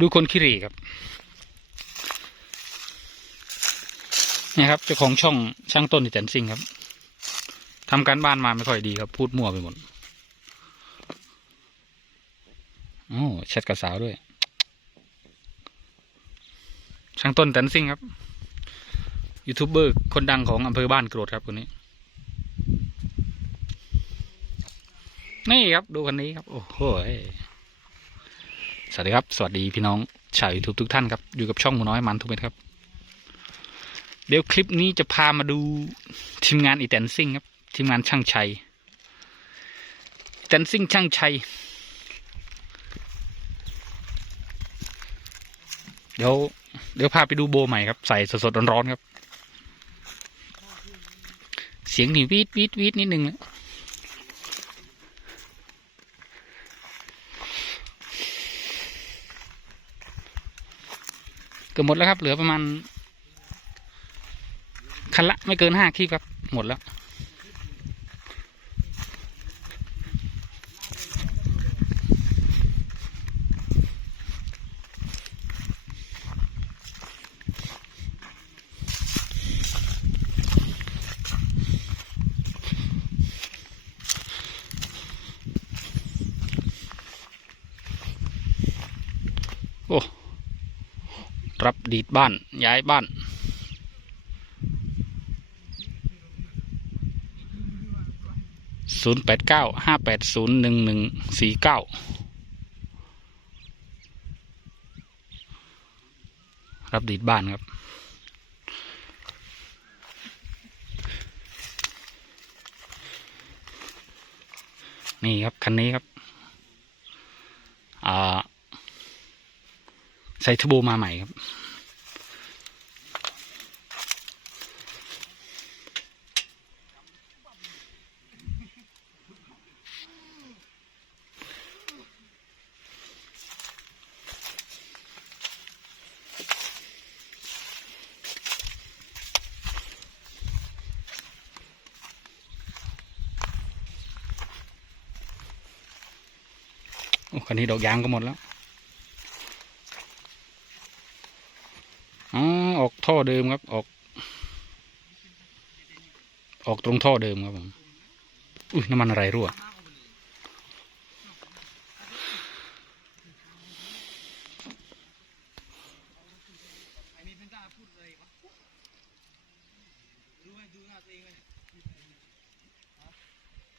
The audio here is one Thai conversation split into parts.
ดูคนขี้เหร่ครับนี่ครับเจ้าของช่องช่างต้นที่แตนซิงครับทำการบ้านมาไม่ค่อยดีครับ พูดมั่วไปหมดโอ้แชทกับสาวด้วย ช่างต้นแตนซิงครับยูทูบเบอร์คนดังของอำเภอบ้านกรดครับคนนี้ นี่ครับดูคันนี้ครับ โอ้โห สวัสดีครับ สวัสดีพี่น้องชาวยูทูบทุกท่านครับ อยู่กับช่องมูน้อยมันทุกเม็ดครับ เดี๋ยวคลิปนี้จะพามาดูทีมงานอีแตนซิ่งครับ ทีมงานช่างชัยแตนซิ่งช่างชัย เดี๋ยวเดี๋ยวพาไปดูโบใหม่ครับ ใส่สดๆร้อนๆครับ เสียงหนีวีดวีดวีดนิดนึงนะ เกือบหมดแล้วครับ เหลือประมาณคันละไม่เกินห้าคลิปครับ หมดแล้ว โอ้ รับดีดบ้าน ย้ายบ้านศูนย์แปดเก้าห้าแปดศูนย์หนึ่งหนึ่งสี่เก้ารับดีดบ้านครับนี่ครับ คันนี้ครับ อ่า ใส่ทโบมาใหม่ครับ โอ้คันนี้ดอกยางก็หมดแล้ว อ๋อ ออก ท่อเดิมครับออก ออกตรงท่อเดิมครับผมอุ้ยน้ำมันอะไรรั่ว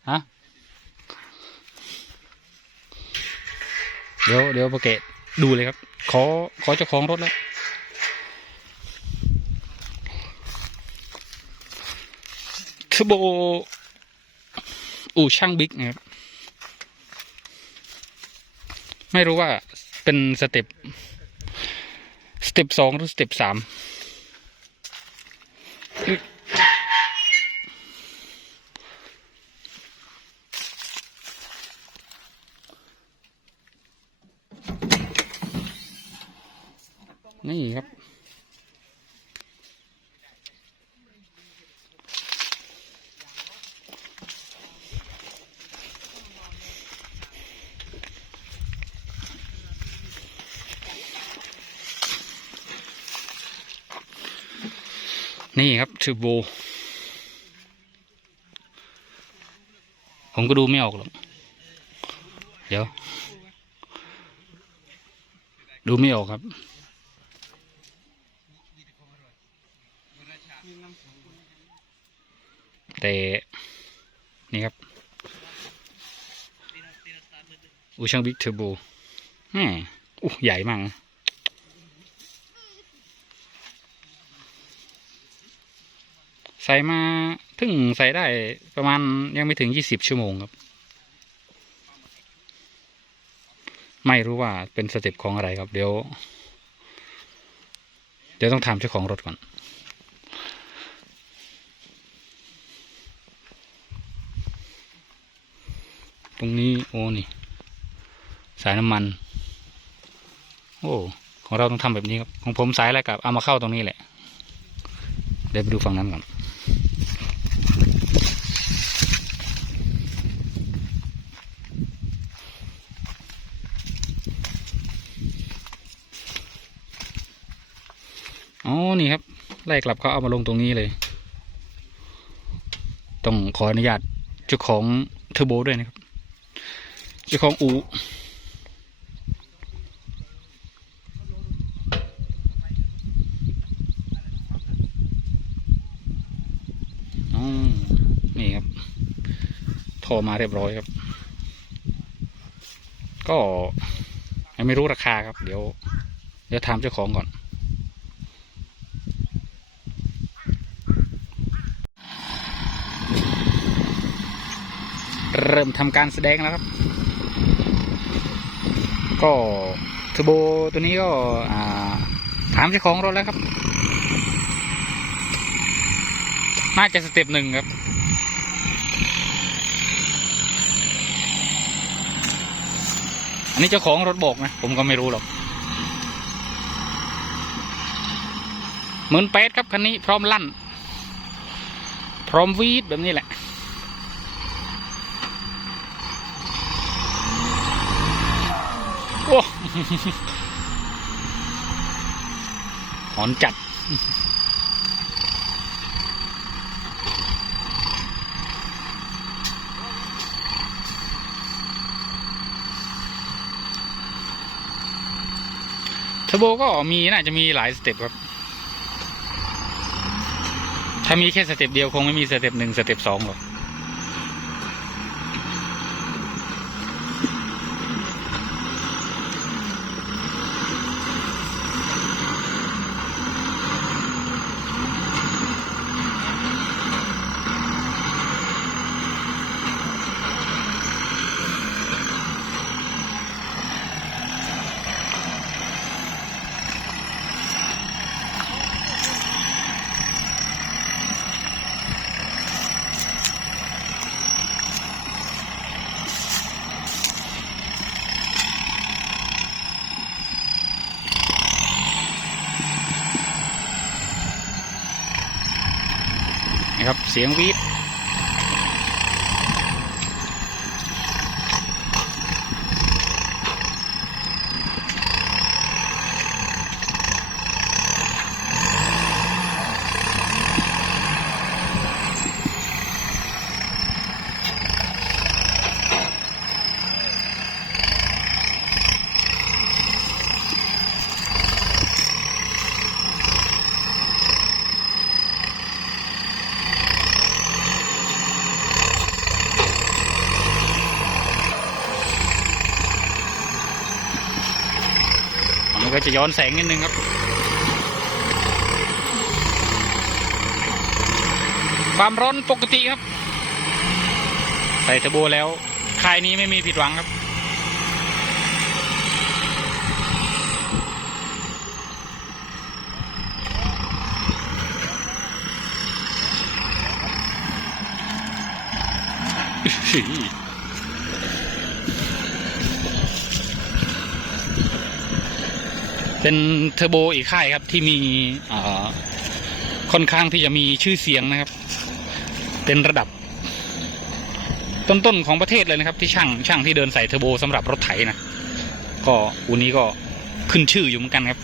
ฮะเดี๋ยวเดี๋ยวโปรเกตดูเลยครับ ขอขอเจ้าของรถแล้ว ทอโบอู่ช่างบิ๊กนะครับ ไม่รู้ว่าเป็นสเต็ปสเต็ปสองหรือสเต็ปสามนี่ครับ นี่ครับทูโบผมก็ดูไม่ออกหรอก เดี๋ยว ดูไม่ออกครับ แต่นี่ครับ อูช่างบิ๊กเทอร์โบแหมอู้ใหญ่มากนะ ใส่มาเพิ่งใส่ได้ประมาณยังไม่ถึงยี่สิบชั่วโมงครับ ไม่รู้ว่าเป็นสเต็ปของอะไรครับ เดี๋ยว เดี๋ยวต้องถามเจ้าของรถก่อนตรงนี้โอ้นี่ สายน้ำมัน โอ้ของเราต้องทำแบบนี้ครับ ของผมสายอะไรกับเอามาเข้าตรงนี้แหละ เดี๋ยวไปดูฝั่งนั้นก่อน อ๋อนี่ครับ ไล่กลับเขาเอามาลงตรงนี้เลย ต้องขออนุญาตเจ้าของเทอร์โบด้วยนะครับเจ้าของอูอ๋อนี่ครับโทรมาเรียบร้อยครับ ก็ยังไม่รู้ราคาครับ เดี๋ยว เดี๋ยวถามเจ้าของก่อน เริ่มทำการแสดงแล้วครับ ก็เทอร์โบตัวนี้ก็าถามเจ้าของรถแล้วครับ น่าจะสเต็ปหนึ่งครับอันนี้เจ้าของรถบอกนะ ผมก็ไม่รู้หรอกเหมือนเป๊ดครับ คันนี้พร้อมลั่น พร้อมวีดแบบนี้แหละ โอ้ หอนจัด เทอร์โบก็มีน่าจะมีหลายสเต็ปครับ ถ้ามีแค่สเต็ปเดียวคงไม่มีสเต็ปหนึ่งสเต็ปสองหรอก เสียงวีด จะย้อนแสงนิดนึงครับความร้อนปกติครับ ใส่เทอร์โบแล้วค่ายนี้ไม่มีผิดหวังครับ เป็นเทอร์โบอีกค่ายครับที่มีค่อนข้างที่จะมีชื่อเสียงนะครับ เป็นระดับ ต้นๆของประเทศเลยนะครับ ที่ช่างช่างที่เดินใส่เทอร์โบสำหรับรถไถนะก็อูนี้ก็ขึ้นชื่ออยู่เหมือนกันครับ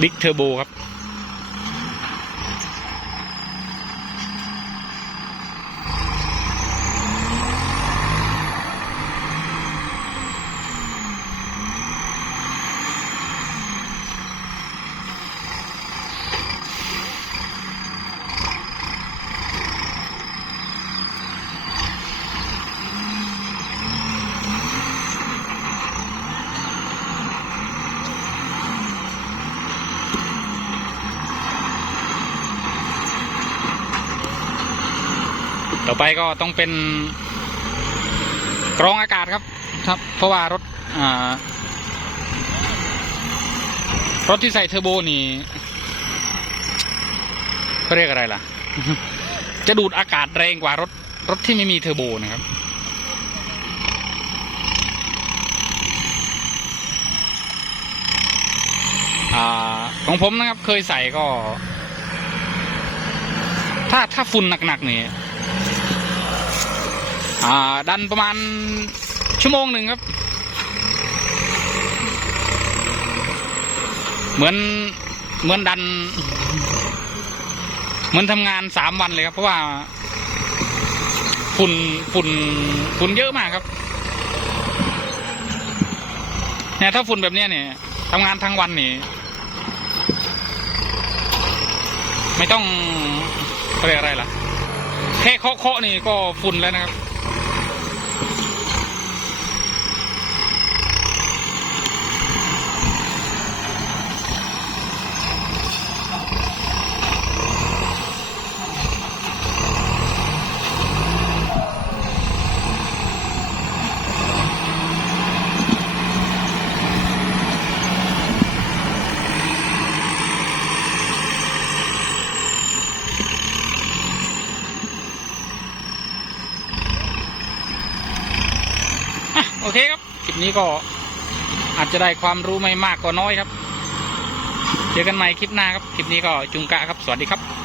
บิ๊กเทอร์โบครับ อไปก็ต้องเป็นกรองอากาศครับครับ เพราะว่ารถอ่ารถที่ใส่เทอร์โบนี่เขาเรียกอะไรล่ะ จะดูดอากาศแรงกว่ารถรถที่ไม่มีเทอร์โบนะครับอของผมนะครับเคยใส่ก็ ถ้าถ้าฝุ่นหนักๆนี่ ดันประมาณชั่วโมงหนึ่งครับ เหมือนเหมือนดัน เหมือนทำงานสามวันเลยครับ เพราะว่าฝุ่นฝุ่นฝุ่นเยอะมากครับเนี่ยถ้าฝุ่นแบบเนี้ยเนี่ยทำงานทั้งวันนี่ไม่ต้องเขาเรียกอะไรล่ะแค่เคาะเคาะนี่ก็ฝุ่นแล้วนะครับ เคครับคลิปนี้ก็อาจจะได้ความรู้ไม่มากก็น้อยครับ เจอกันใหม่คลิปหน้าครับ คลิปนี้ก็จุงกะครับ สวัสดีครับ